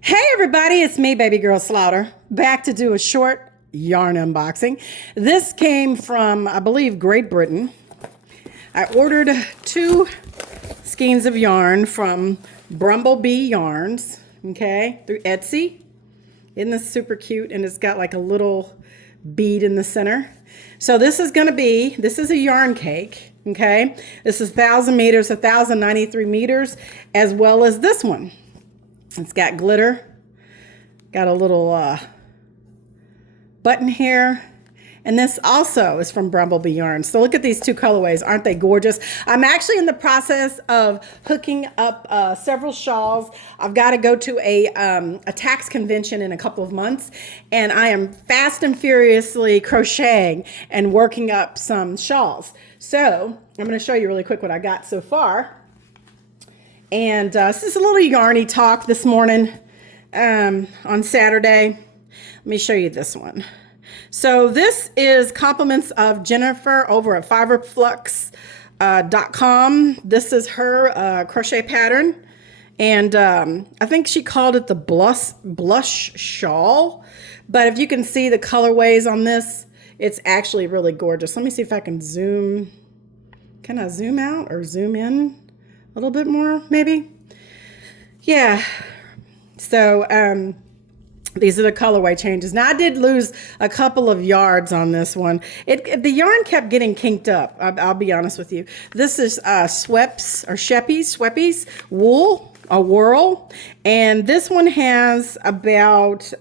Hey everybody, it's me, Baby Girl Slaughter, back to do a short yarn unboxing. This came from, I believe, Great Britain. I ordered 2 skeins of yarn from Bumblebee Yarns, okay, through Etsy. Isn't this super cute? And it's got like a little bead in the center. So this is a yarn cake, okay? This is 1,000 meters, 1,093 meters, as well as this one. It's got glitter, got a little button here, and this also is from Bumblebee Yarn. So look at these 2 colorways. Aren't they gorgeous? I'm actually in the process of hooking up several shawls. I've got to go to a tax convention in a couple of months, and I am fast and furiously crocheting and working up some shawls. So I'm going to show you really quick what I got so far. And this is a little yarny talk this morning on Saturday. Let me show you this one. So this is compliments of Jennifer over at fiberflux.com. This is her crochet pattern. And I think she called it the blush shawl. But if you can see the colorways on this, it's actually really gorgeous. Let me see if I can zoom. Can I zoom out or zoom in? A little bit more, maybe. Yeah. So these are the colorway changes. Now I did lose a couple of yards on this one. The yarn kept getting kinked up. I'll be honest with you. This is Scheppies wool, a whirl, and this one has about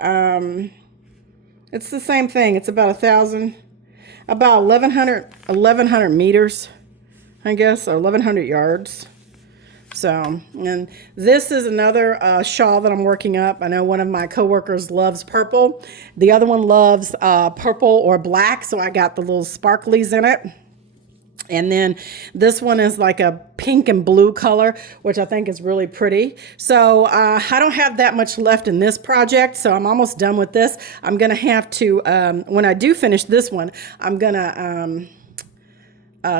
it's the same thing. It's about 1,100 meters, I guess, or 1,100 yards. So, and this is another shawl that I'm working up. I know one of my coworkers loves purple. The other one loves purple or black, so I got the little sparklies in it. And then this one is like a pink and blue color, which I think is really pretty. So I don't have that much left in this project, so I'm almost done with this. I'm going to have to, when I do finish this one, I'm going to...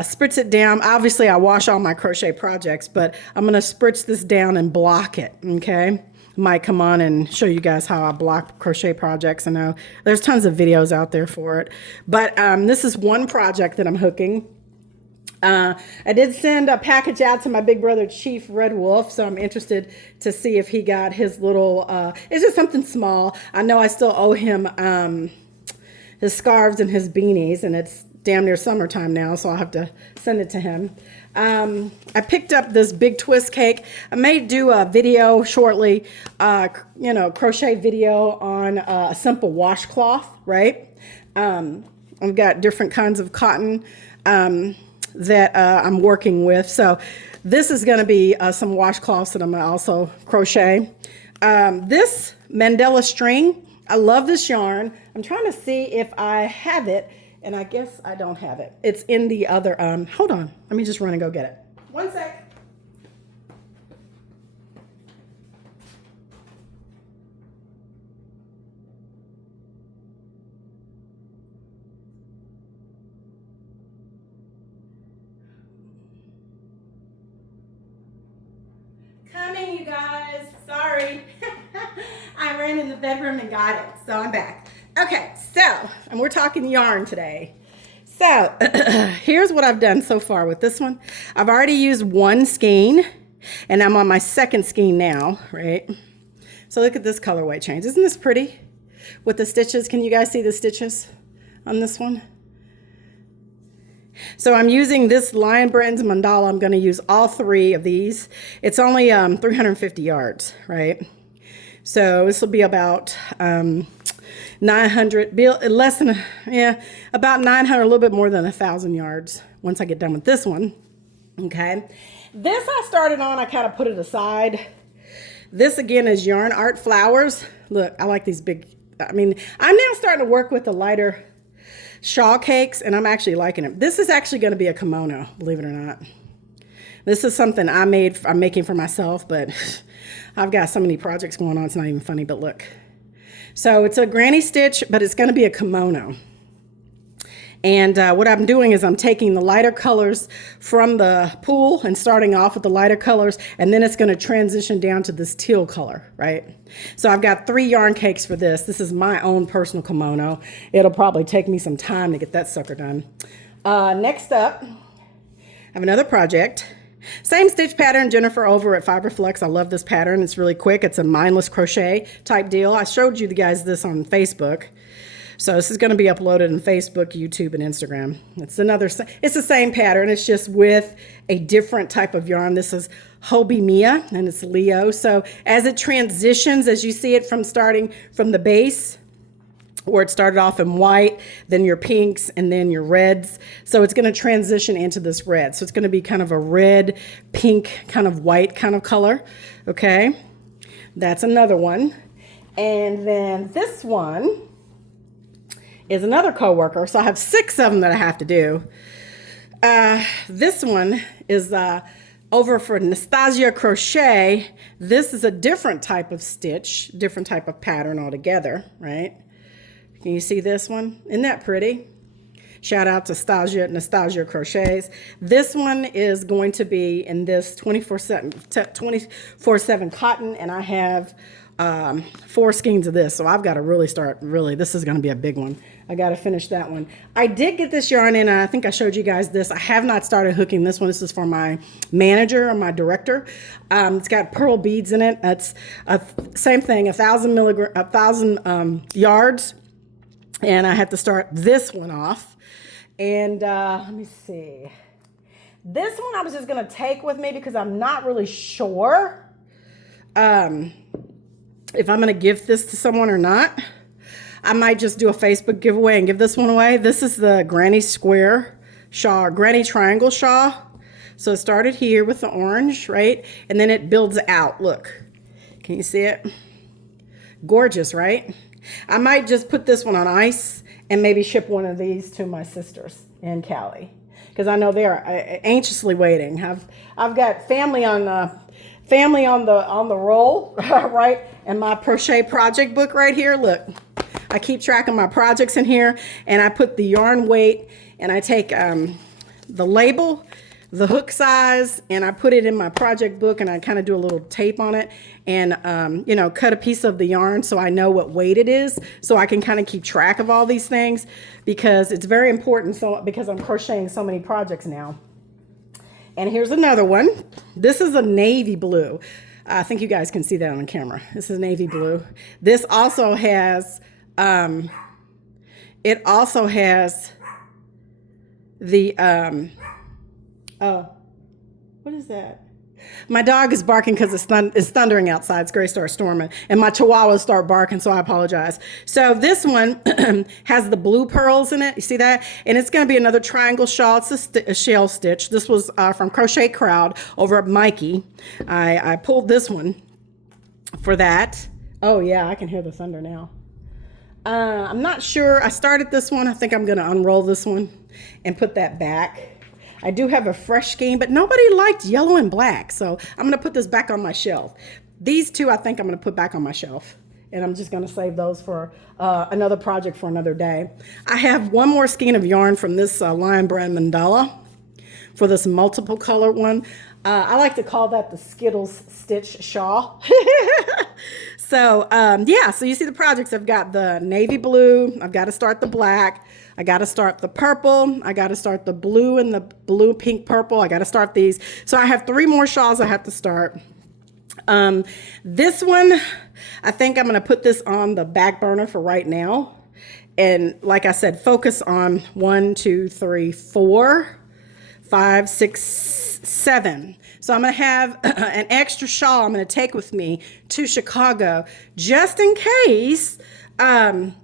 spritz it down. Obviously, I wash all my crochet projects, but I'm going to spritz this down and block it, okay? Might come on and show you guys how I block crochet projects. I know there's tons of videos out there for it. But this is one project that I'm hooking. I did send a package out to my big brother, Chief Red Wolf, so I'm interested to see if he got his little, it's just something small. I know I still owe him his scarves and his beanies, and it's damn near summertime now, so I'll have to send it to him. I picked up this big twist cake. I may do a video shortly, crochet video on a simple washcloth, right? I've got different kinds of cotton that I'm working with. So this is going to be some washcloths that I'm going to also crochet. This Mandela string, I love this yarn. I'm trying to see if I have it. And I guess I don't have it. It's in the other, hold on. Let me just run and go get it. One sec. Coming, you guys. Sorry. I ran in the bedroom and got it. So I'm back. Okay, so, and we're talking yarn today. So, here's what I've done so far with this one. I've already used 1 skein, and I'm on my 2nd skein now, right? So look at this colorway change. Isn't this pretty? With the stitches, can you guys see the stitches on this one? So I'm using this Lion Brand's mandala. I'm going to use all 3 of these. It's only 350 yards, right? So this will be about 900, less than, about 900, a little bit more than 1,000 yards once I get done with this one, okay? This I started on, I kind of put it aside. This again is Yarn Art Flowers. Look, I like these big, I'm now starting to work with the lighter shawl cakes, and I'm actually liking it. This is actually going to be a kimono, believe it or not. This is something I'm making for myself, but I've got so many projects going on, it's not even funny, but look. So it's a granny stitch, but it's going to be a kimono. And what I'm doing is I'm taking the lighter colors from the pool and starting off with the lighter colors, and then it's going to transition down to this teal color, right? So I've got 3 yarn cakes for this. This is my own personal kimono. It'll probably take me some time to get that sucker done. Next up, I have another project. Same stitch pattern, Jennifer over at Fiberflex. I love this pattern. It's really quick. It's a mindless crochet type deal. I showed you guys this on Facebook. So this is going to be uploaded on Facebook, YouTube, and Instagram. It's the same pattern. It's just with a different type of yarn. This is Hobie Mia, and it's Leo. So as it transitions, as you see it from starting from the base, where it started off in white, then your pinks, and then your reds. So it's going to transition into this red. So it's going to be kind of a red, pink, kind of white kind of color. Okay, that's another one. And then this one is another coworker. So I have 6 of them that I have to do. This one is over for Nastasia Crochet. This is a different type of stitch, different type of pattern altogether, right? Can you see this one? Isn't that pretty? Shout out to Nastasia Crochets. This one is going to be in this 24/7 cotton, and I have 4 skeins of this, so I've got to really this is going to be a big one. I got to finish that one. I did get this yarn in, and I think I showed you guys this. I have not started hooking this one. This is for my manager or my director. It's got pearl beads in it. It's same thing, 1,000 yards. And I had to start this one off. And let me see. This one I was just going to take with me because I'm not really sure if I'm going to give this to someone or not. I might just do a Facebook giveaway and give this one away. This is the Granny Square shawl, Granny Triangle shawl. So it started here with the orange, right? And then it builds out. Look, can you see it? Gorgeous, right? I might just put this one on ice and maybe ship one of these to my sisters in Cali, because I know they are anxiously waiting. I've got family on the roll, right? And my crochet project book right here. Look, I keep track of my projects in here, and I put the yarn weight, and I take the label, the hook size, and I put it in my project book, and I kind of do a little tape on it, and cut a piece of the yarn so I know what weight it is, so I can kind of keep track of all these things, because it's very important. So because I'm crocheting so many projects now. And here's another one. This is a navy blue. I think you guys can see that on the camera. This is navy blue. This also has it also has the oh, what is that? My dog is barking because it's thundering outside. It's going to start storming. And my chihuahuas start barking, so I apologize. So this one has the blue pearls in it. You see that? And it's going to be another triangle shawl. It's a shell stitch. This was from Crochet Crowd over at Mikey. I pulled this one for that. Oh, yeah, I can hear the thunder now. I'm not sure. I started this one. I think I'm going to unroll this one and put that back. I do have a fresh skein, but nobody liked yellow and black, so I'm going to put this back on my shelf. These two I think I'm going to put back on my shelf, and I'm just going to save those for another project for another day. I have one more skein of yarn from this Lion Brand Mandala for this multiple color one. I like to call that the Skittles Stitch Shawl. So, yeah, so you see the projects. I've got the navy blue. I've got to start the black. I got to start the purple. I got to start the blue and the blue, pink, purple. I got to start these. So I have 3 more shawls I have to start. This one, I think I'm going to put this on the back burner for right now. And like I said, focus on 1, 2, 3, 4, 5, 6, 7. So I'm going to have an extra shawl I'm going to take with me to Chicago just in case, someone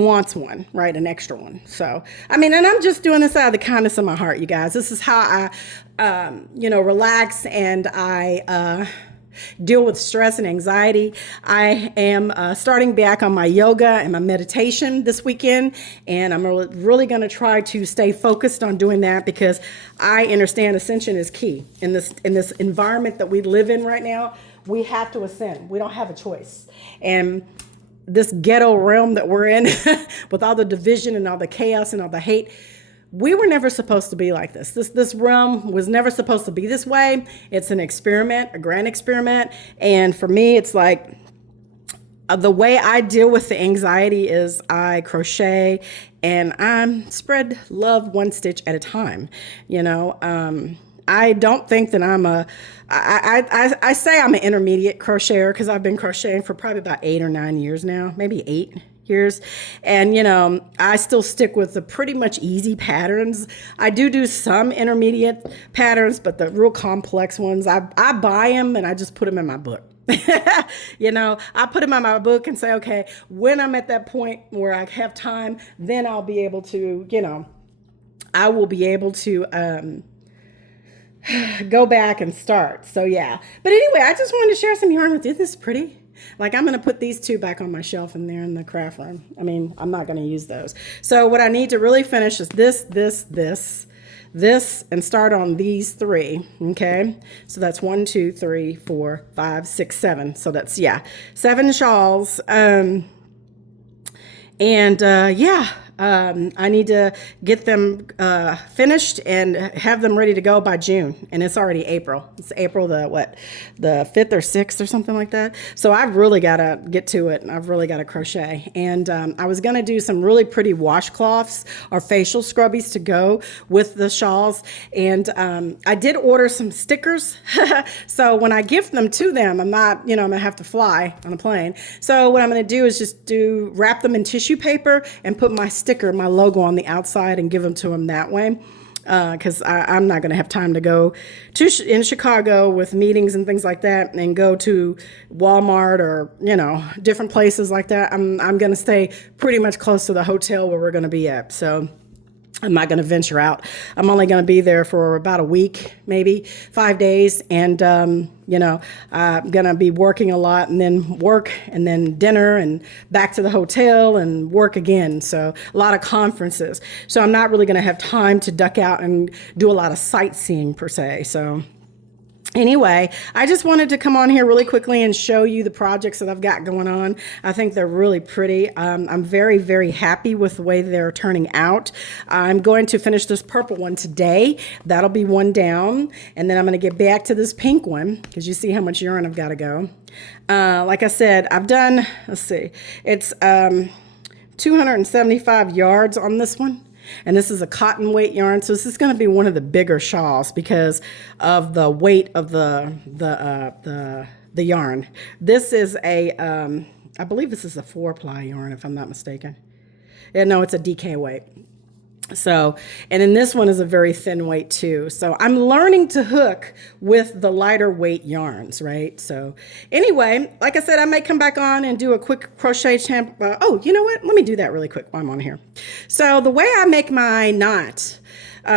wants one, right? An extra one. So, I mean, and I'm just doing this out of the kindness of my heart, you guys. This is how I, relax and I deal with stress and anxiety. I am starting back on my yoga and my meditation this weekend, and I'm really going to try to stay focused on doing that, because I understand ascension is key in this environment that we live in right now. We have to ascend. We don't have a choice. And this ghetto realm that we're in with all the division and all the chaos and all the hate. We were never supposed to be like this. This realm was never supposed to be this way. It's an experiment, a grand experiment. And for me, it's like the way I deal with the anxiety is I crochet and I spread love one stitch at a time. You know, I don't think that I say I'm an intermediate crocheter because I've been crocheting for probably about 8 or 9 years now, maybe 8 years. And, you know, I still stick with the pretty much easy patterns. I do some intermediate patterns, but the real complex ones, I buy them and I just put them in my book. You know, I put them in my book and say, okay, when I'm at that point where I have time, then I'll be able to, you know, I will be able to, go back and start. So yeah. But anyway, I just wanted to share some yarn with you. This is pretty. Like, I'm going to put these 2 back on my shelf in there in the craft room. I mean, I'm not going to use those. So what I need to really finish is this, and start on these 3. Okay. So that's 1, 2, 3, 4, 5, 6, 7. So that's, 7 shawls. I need to get them finished and have them ready to go by June. And it's already April. It's April the 5th or 6th or something like that. So I've really got to get to it, and I've really got to crochet. And I was going to do some really pretty washcloths or facial scrubbies to go with the shawls. And I did order some stickers. So when I gift them to them, I'm not, you know, I'm going to have to fly on a plane. So what I'm going to do is just wrap them in tissue paper and put my sticker, my logo on the outside, and give them to them that way. Because I'm not going to have time to go in Chicago with meetings and things like that and go to Walmart or, you know, different places like that. I'm going to stay pretty much close to the hotel where we're going to be at. So I'm not going to venture out. I'm only going to be there for about a week, maybe 5 days. And, you know, I'm going to be working a lot, and then work, and then dinner, and back to the hotel and work again. So a lot of conferences. So I'm not really going to have time to duck out and do a lot of sightseeing per se. So anyway, I just wanted to come on here really quickly and show you the projects that I've got going on. I think they're really pretty. I'm very, very happy with the way they're turning out. I'm going to finish this purple one today. That'll be one down. And then I'm going to get back to this pink one because you see how much yarn I've got to go. Like I said, I've done, let's see, it's 275 yards on this one. And this is a cotton weight yarn, so this is going to be one of the bigger shawls because of the weight of the yarn. This is a, I believe this is a 4-ply yarn, if I'm not mistaken. Yeah, no, it's a DK weight. So, and then this one is a very thin weight too. So I'm learning to hook with the lighter weight yarns, right? So anyway, like I said, I may come back on and do a quick crochet champ. Oh, you know what? Let me do that really quick while I'm on here. So the way I make my knot,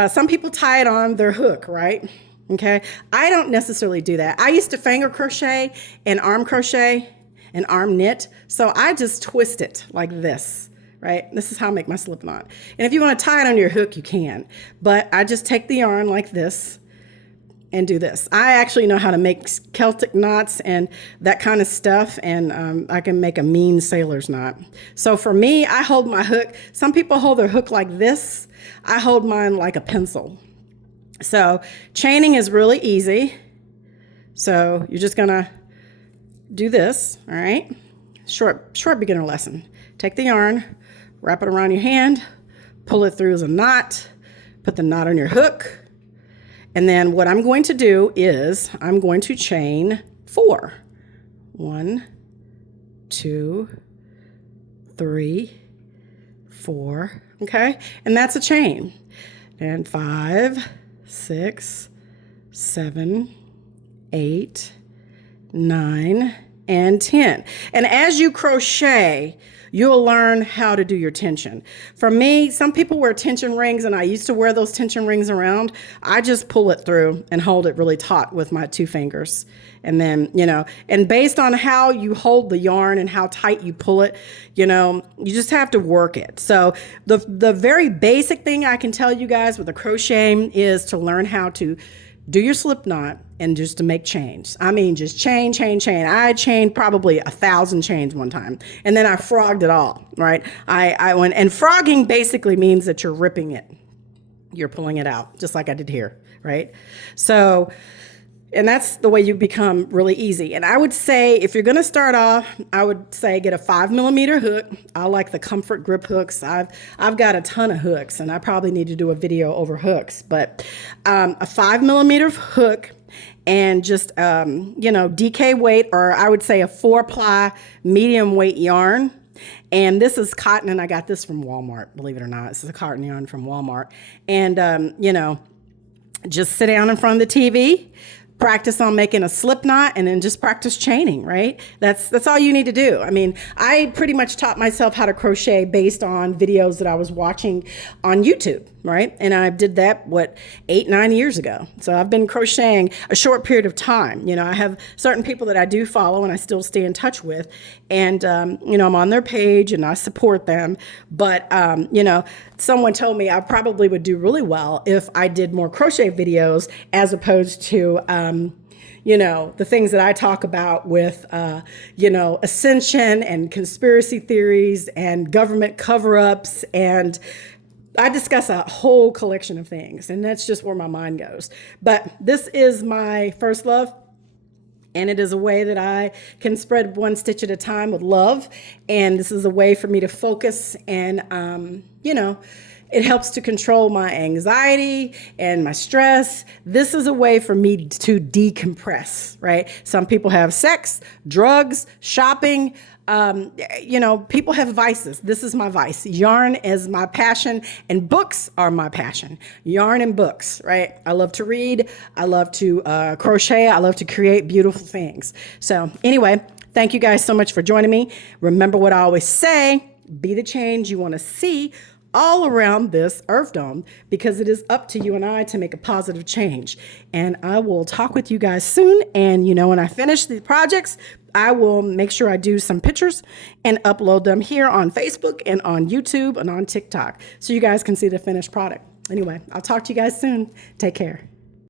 some people tie it on their hook, right? Okay. I don't necessarily do that. I used to finger crochet and arm crochet and arm knit. So I just twist it like this. Right? This is how I make my slip knot. And if you want to tie it on your hook, you can. But I just take the yarn like this and do this. I actually know how to make Celtic knots and that kind of stuff. And I can make a mean sailor's knot. So for me, I hold my hook. Some people hold their hook like this. I hold mine like a pencil. So chaining is really easy. So you're just going to do this. All right. Short beginner lesson. Take the yarn, wrap it around your hand, pull it through as a knot, put the knot on your hook. And then what I'm going to do is I'm going to chain 4. 1, 2, 3, 4. Okay. And that's a chain. And 5, 6, 7, 8, 9, and 10. And as you crochet, you'll learn how to do your tension. For me, some people wear tension rings, and I used to wear those tension rings around. I just pull it through and hold it really taut with my 2 fingers. And then, you know, and based on how you hold the yarn and how tight you pull it, you know, you just have to work it. So the very basic thing I can tell you guys with the crocheting is to learn how to do your slip knot and just to make chains. I mean, just chain, chain, chain. I chained probably 1,000 chains one time, and then I frogged it all, right? I went, and frogging basically means that you're ripping it. You're pulling it out, just like I did here, right? So, and that's the way you become really easy. And I would say if you're going to start off, I would say get a 5mm hook. I like the Comfort Grip hooks. I've got a ton of hooks, and I probably need to do a video over hooks. But a 5mm hook and just DK weight, or I would say a 4-ply medium weight yarn. And this is cotton, and I got this from Walmart. Believe it or not, this is a cotton yarn from Walmart. And just sit down in front of the TV. Practice on making a slip knot, and then just practice chaining, right? That's all you need to do. I mean, I pretty much taught myself how to crochet based on videos that I was watching on YouTube, right? And I did that, 8-9 years ago. So I've been crocheting a short period of time. I have certain people that I do follow and I still stay in touch with. And, I'm on their page and I support them. But, someone told me I probably would do really well if I did more crochet videos as opposed to, the things that I talk about with, ascension and conspiracy theories and government cover-ups. And I discuss a whole collection of things, and that's just where my mind goes. But this is my first love. And it is a way that I can spread one stitch at a time with love. And this is a way for me to focus and, it helps to control my anxiety and my stress. This is a way for me to decompress, right? Some people have sex, drugs, shopping. People have vices. This is my vice. Yarn is my passion, and books are my passion. Yarn and books, right? I love to read. I love to crochet. I love to create beautiful things. So anyway, thank you guys so much for joining me. Remember what I always say, be the change you want to see all around this Earth Dome, because it is up to you and I to make a positive change. And I will talk with you guys soon. And when I finish the projects, I will make sure I do some pictures and upload them here on Facebook and on YouTube and on TikTok so you guys can see the finished product. Anyway, I'll talk to you guys soon. Take care.